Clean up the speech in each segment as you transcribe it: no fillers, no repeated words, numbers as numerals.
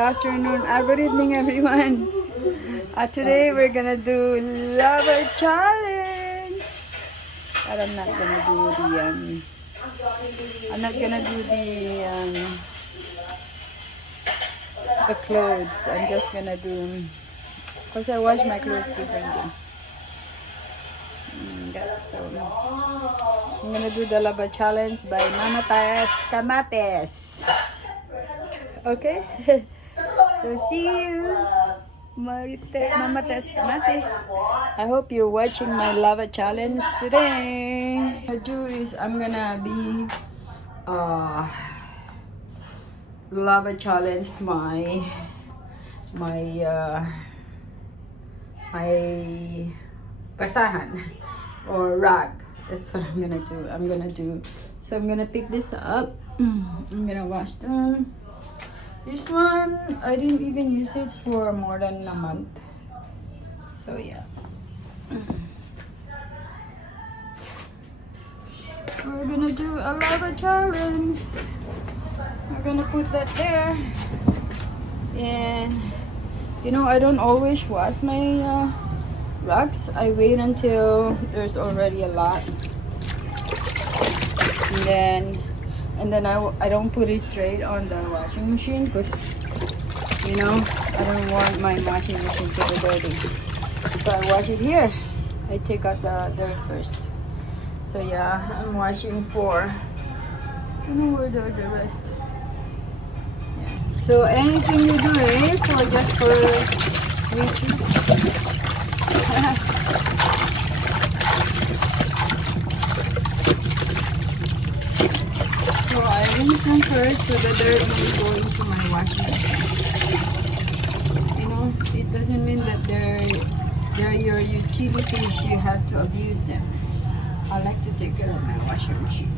afternoon, good evening, everyone. Today we're gonna do Laba challenge. But I'm not gonna do the clothes. I'm just gonna do, cause I wash my clothes differently. So I'm gonna do the Laba challenge by Mama Tess Kamates. Okay. So see you, Mama Tess Kamates. I hope you're watching my Lava challenge today. What I do is I'm gonna be Lava challenge my basahan or rag. That's what I'm gonna do. So I'm gonna pick this up. I'm gonna wash them. This one I didn't even use it for more than a month. So yeah. We're gonna do a Lava challenge. We're gonna put that there. And you know, I don't always wash my rugs. I wait until there's already a lot, and then I don't put it straight on the washing machine because, you know, I don't want my washing machine to be dirty. So I wash it here. I take out the dirt first. So yeah, I'm washing for, I don't know where the rest. Yeah. So anything you do, for just for YouTube. So I rinse them first so the dirt will go into my washing machine. You know, it doesn't mean that they're your utilities, you have to abuse them. I like to take care of my washing machine.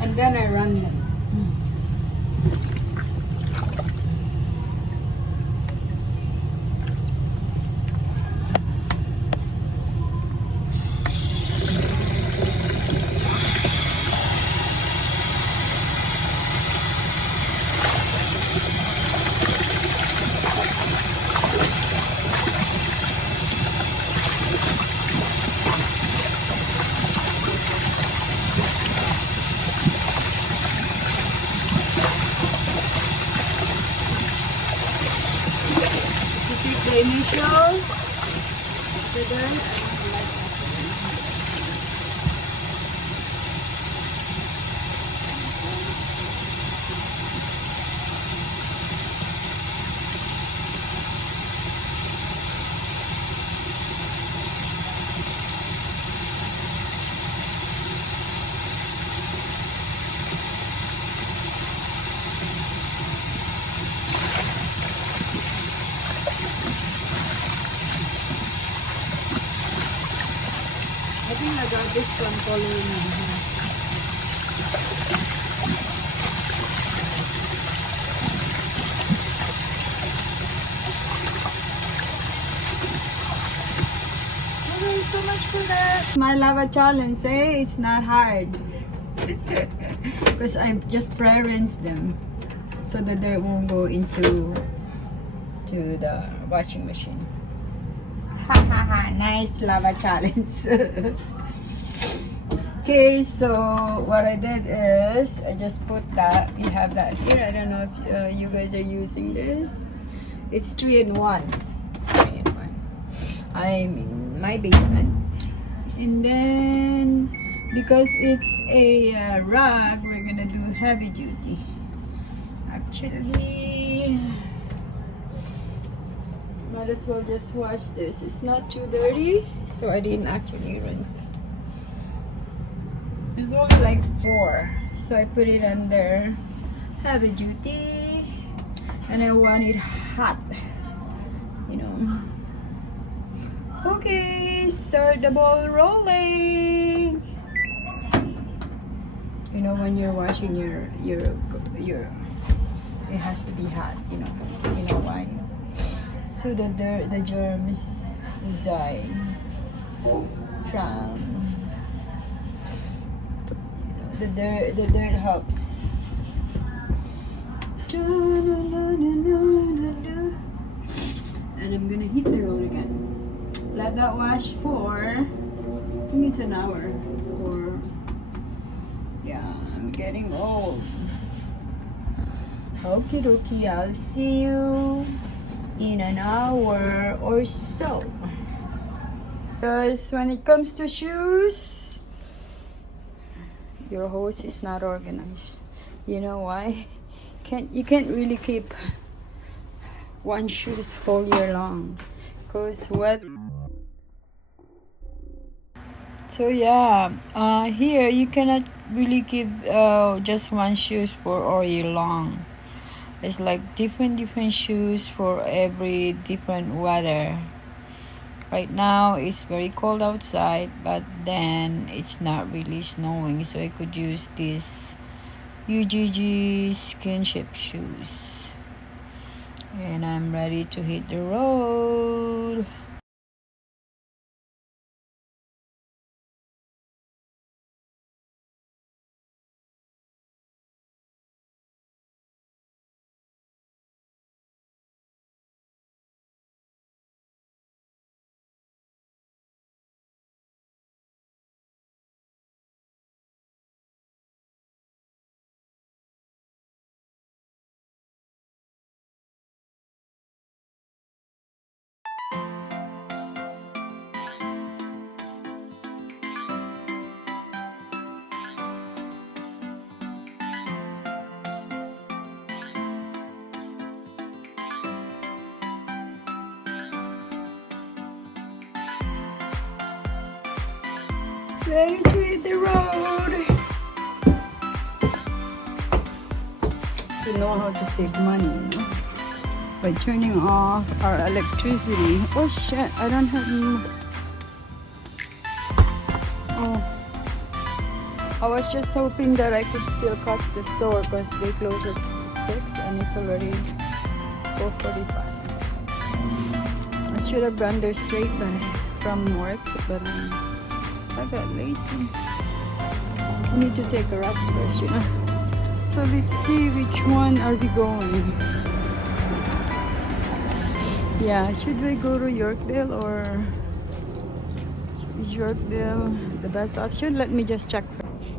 And then I run them. The initial, the dirt, I think I got this one color now. Okay, so much for that. My Lava challenge, it's not hard. Because I just pre-rinse them so that they won't go into the washing machine. Ha ha ha, nice Lava challenge. Okay, so what I did is I just put that. We have that here. I don't know if you guys are using this. It's 3-in-1. 3-in-1. I'm in my basement. And then because it's a rug, we're gonna do heavy duty. Actually, might as well just wash this. It's not too dirty, so I didn't actually rinse it. It's only like 4, so I put it under heavy duty, and I want it hot, you know. Okay, start the ball rolling. You know, when you're washing your it has to be hot, you know why? So that the germs will die from the dirt helps. And I'm gonna hit the road again. Let that wash for, I think it's an hour. Or, yeah, I'm getting old. Okie dokie, I'll see you in an hour or so. Because when it comes to shoes, your house is not organized. You know why? You can't really keep one shoes whole year long. Cause what? So yeah, here you cannot really keep just one shoes for all year long. It's like different shoes for every different weather. Right now it's very cold outside, but then it's not really snowing, so I could use these UGG skinship shoes. And I'm ready to hit the road. Ready to hit the road. To know how to save money, you know, by turning off our electricity. Oh shit, I don't have any. Oh, I was just hoping that I could still catch the store because they close at 6 and it's already 4:45. I should have gone there straight from work, but I got lazy. I need to take a rest first, you know. So let's see which one are we going. Yeah, should we go to Yorkdale or is Yorkdale the best option? Let me just check first.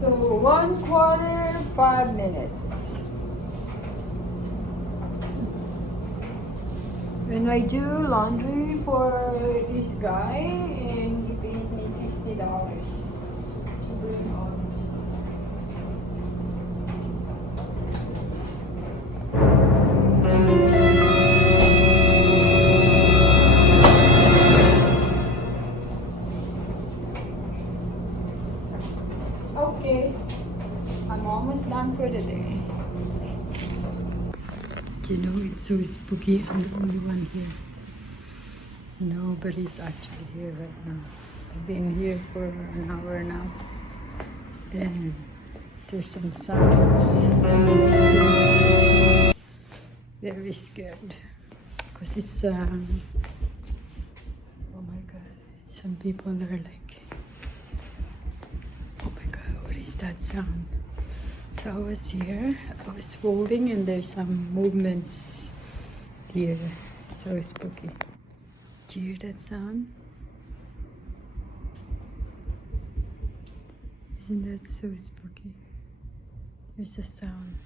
So 1/4, 5 minutes. When I do laundry for this guy, and he pays me $50 to bring all this. Okay, I'm almost done for the day. You know, it's so spooky. I'm the only one here. Nobody's actually here right now. I've been here for an hour now. And there's some sounds. So very scared. Because it's, oh my God. Some people are like, oh my God, what is that sound? So I was here, I was folding, and there's some movements here. So spooky. Do you hear that sound? Isn't that so spooky? There's a sound.